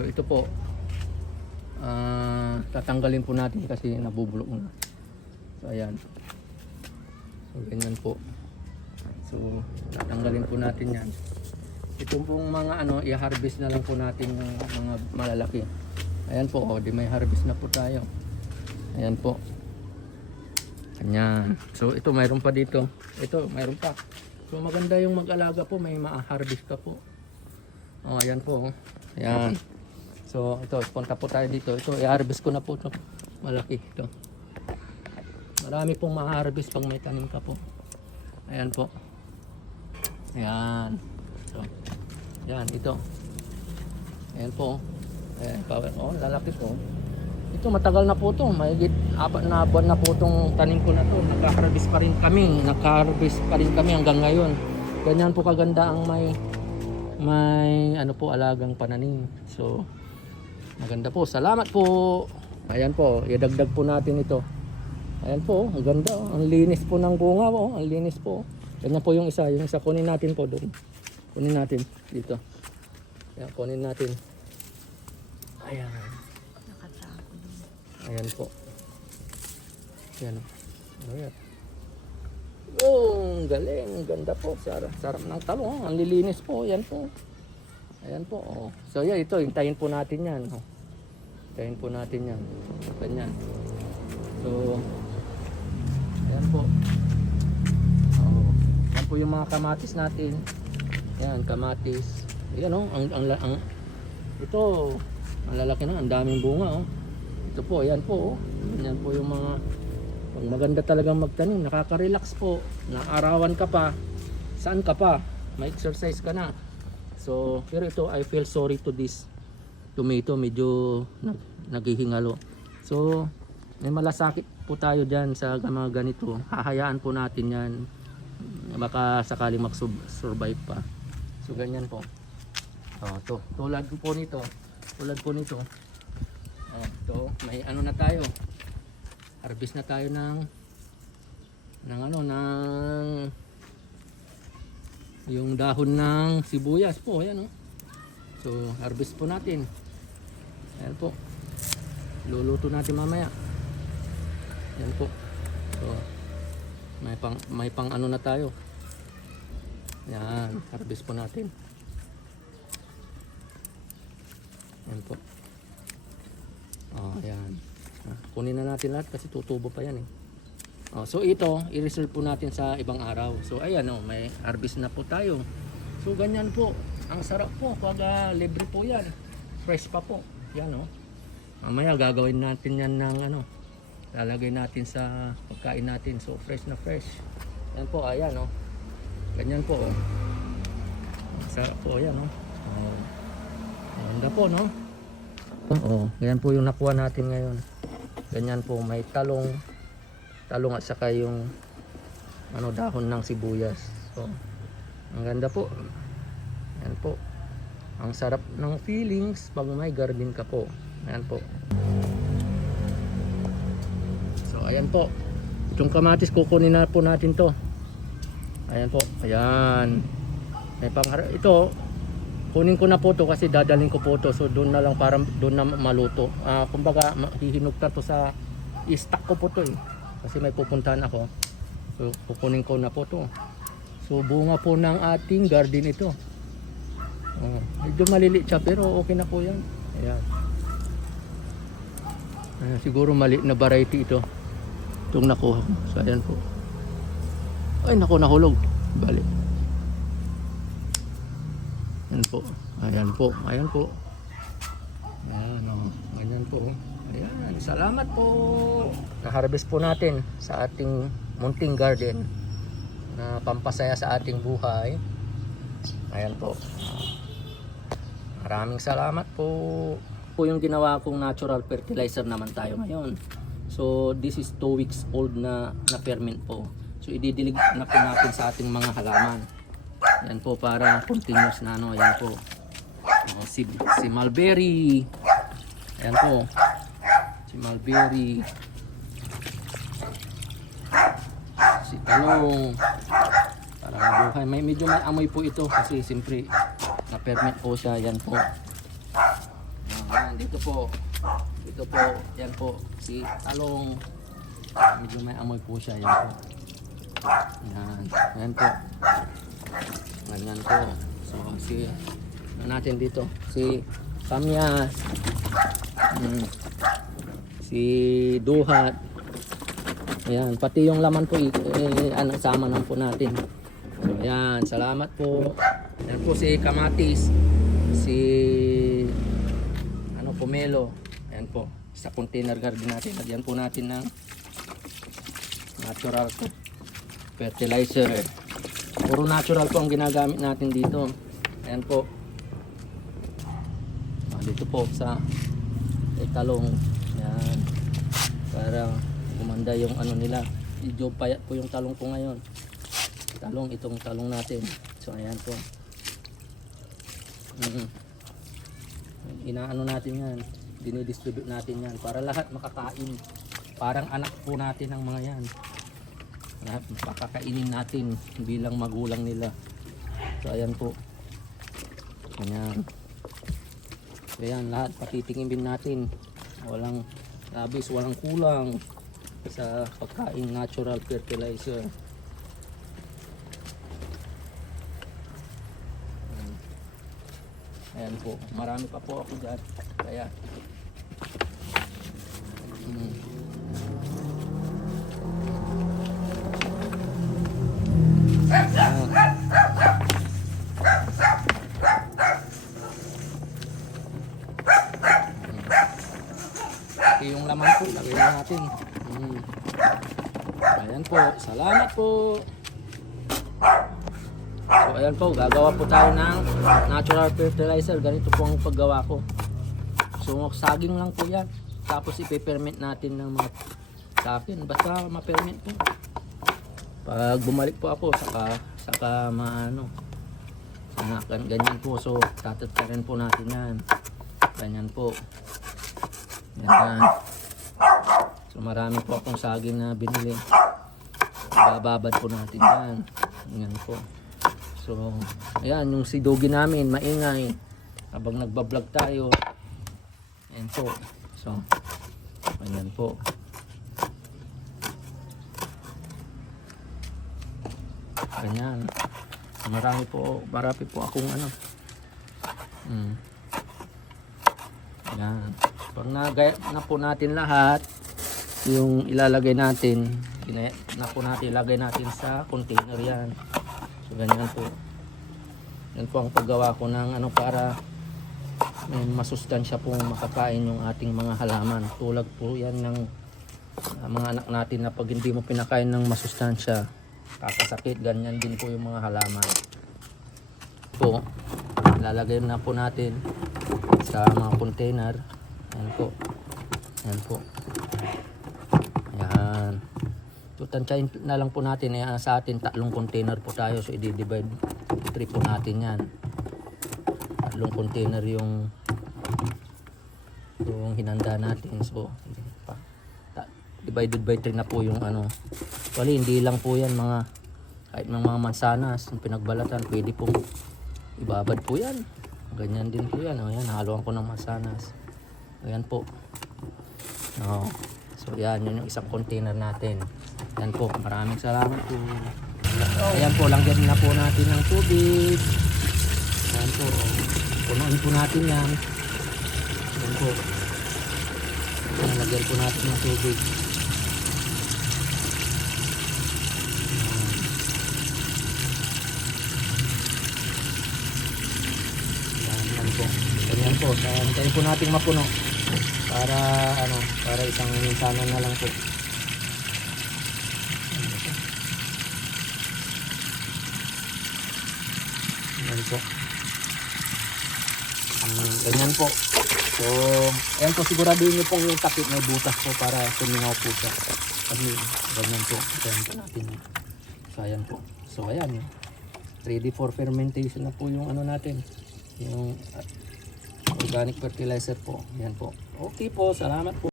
So ito po, tatanggalin po natin kasi nabubulok na. So ayan. So ganyan po. So tatanggalin po natin yan. Ito pong mga ano, i-harvest na lang po natin yung mga malalaki. Ayan po, oh, di may harvest na po tayo. Ayan po. Ayan. So ito mayroon pa dito. Ito mayroon pa. So maganda yung mag-alaga po, may ma-harvest ka po. Oh, ayan po. Ayan. So ito, punta po tayo dito. Ito, i-harvest ko na po ito. Malaki ito. Marami pong ma-harvest pag may tanim ka po. Ayan po. Ayan. So, yan, ito. Ayan po. Ayan, oh, lalaki po. Ito, matagal na po ito. Mahigit 4 na buwan na po itong tanim ko na ito. Nagka-harvest pa rin kami. Nagka-harvest pa rin kami hanggang ngayon. Ganyan po kaganda ang may ano po, alagang pananim. So, maganda po. Salamat po. Ayan po, idagdag po natin ito. Ayan po, ang ganda. Ang linis po ng bunga po. Ang linis po. Ganyan po yung isa. Yung isa kunin natin po doon. Kunin natin dito. Ayan, kunin natin. Ayan. Ayan po. Ayan. Ayan. Oh, galing. Ganda po. Sarap ng talong. Ang lilinis po. Ayan po. Ayan po. Oh. So yeah, ito. Hintayin po natin yan. Oh. Hintayin po natin yan. Ganyan. So, ayan po. Oh. Ayan po yung mga kamatis natin. Ayan, kamatis. Ayan oh, ang ito, ang lalaki na, ang daming bunga oh. Ito po, ayan po oh. Ayan po yung mga pag maganda talagang magtanim, nakaka-relax po. Naarawan ka pa. Saan ka pa? May exercise ka na. So, pero ito, I feel sorry to this tomato, medyo naghihingalo. So, may malasakit po tayo dyan sa mga ganito. Hahayaan po natin yan. Baka sakaling mag-survive pa. So ganyan po. Oh, to. Tulad po nito. Oh, to, may ano na tayo. Harvest na tayo ng yung dahon ng sibuyas po, ayan oh. So harvest po natin. Ayan po. Luluto natin mamaya. Ayan po. So may pang ano na tayo. Yan, harvest po natin. Yan po. Oh, yan. Kunin na natin lahat kasi tutubo pa yan eh. Oh, so ito, i-reserve po natin sa ibang araw. So ayan oh, may harvest na po tayo. So ganyan po. Ang sarap po pag libre po yan. Fresh pa po. Yan oh. Mamaya gagawin natin yan ng ano. Lalagay natin sa pagkain natin. So fresh na fresh. Yan po, ayan oh. Ganyan po oh. Sarap po yan oh. Oh. Ganda po no. Oo, ganyan po yung nakuha natin ngayon. Ganyan po, may talong at saka yung ano, dahon ng sibuyas. So, ang ganda po. Ayan po. Ang sarap ng feelings pag may garden ka po. Ayan po. So, ayan po. Itong kamatis, kukunin na po natin to. Ayan po. Ayan. May ito, kunin ko na po to kasi dadalhin ko po to. So doon na lang, para doon na maluto. Kumbaga hihinugta to sa i-stack ko po to eh. Kasi may pupuntahan ako. So kukunin ko na po to. So bunga po ng ating garden ito. Medyo maliliit siya pero okay na po yan. Ayan. Siguro maliit na variety ito. Itong nakuha ko. So ayan po. Ay naku, nahulog. Balik. Ayan po. Ayan po. Ayan po. Ayan o. Ayan po. Ayan. Salamat po. Na-harvest po natin sa ating munting garden na pampasaya sa ating buhay. Ayan po. Maraming salamat po. Po yung ginawa kong natural fertilizer naman tayo ngayon. So this is 2 weeks old na ferment po. So ididilig na po natin sa ating mga halaman. Yan po para continuous na ano. Yan po. Si mulberry. Ayan po. Si mulberry. Si talong. Para mabuhay. Medyo may amoy po ito kasi siyempre na-ferment po siya. Yan po. Ito po, yan po, si talong. Medyo may amoy po siya, yan po. Yan po. Ganyan po. So, ano natin dito? Si kamyas. Si duhat. Ayan, pati yung laman po, sama lang po natin. So, ayan, salamat po. Ayan po si kamatis. Si pomelo. Ayan po. Sa container garden natin. Lagyan po natin ng natural fertilizer. Puro natural po ang ginagamit natin dito. Ayan po. Dito po sa talong. Ayan. Para gumanda yung ano nila. Medyo payat po yung talong ko ngayon. Itong talong natin. So ayan po. Inaano natin yan, dinidistribute natin yan para lahat makakain. Parang anak po natin ang mga yan, lahat makakainin natin bilang magulang nila. So ayan po, ayan. So ayan, lahat patitingin din natin, walang labis, walang kulang sa pagkain, natural fertilizer. Ayan po, marami pa po ako dyan. Kaya yung laman po, lagay natin. Ayan po, salamat po. So ayan po, gagawa po tayo ng natural fertilizer. Ganito po ang paggawa ko. So saging lang po yan. Tapos ipe-ferment natin ng mga sapin. Basta ma-ferment po. Pag bumalik po ako, saka maano. Ganyan po. So tatatarin po natin yan. Ganyan po. Yan. So marami po akong saging na binili. Bababad po natin yan. Ganyan po. So, ayan, yung si Dogi namin, maingay. Habang nagbablog tayo. Ayan po. So, ayan po. Ayan. Marami po akong ano. Ayan. Pag nagaya na po natin lahat, yung ilalagay natin, ilagay natin sa container yan. So ganyan po. Yan po ang paggawa ko ng ano para may masustansya po makakain yung ating mga halaman. Tulad po yan ng mga anak natin na pag hindi mo pinakain ng masustansya, kakasakit. Ganyan din po yung mga halaman. Po, lalagay na po natin sa mga container. Yan po. Yan po. Yan. So, tansyahin na lang po natin, sa atin 3 container po tayo. So, i-divide 3 po natin yan. 3 container yung hinanda natin. So, divided by 3 na po yung ano. Actually, hindi lang po yan kahit mga mansanas, yung pinagbalatan, pwede po ibabad po yan. Ganyan din po yan. O, yan, haluan ko ng mansanas. Ayan po. O, so, yan, yun yung isang container natin. Yan po, maraming salamat po. Ayan po, lagyan na po natin ng tubig. Ayan po, punuin po natin yan. Ayan po. Ayan, lagyan po natin ng tubig. Ayan po. Ayan po, hintayin po natin mapuno. Para isang minsanan na lang po. Ayan po. Ganyan po. So, ayan po, siguraduhin nyo pong yung takip may butas po para tumingaw po siya. Kasi ganyan po. Ayan po natin. So, ayan po. So, ayan. Ready for fermentation na po yung ano natin. Yung organic fertilizer po. Ayan po. Okay po. Salamat po.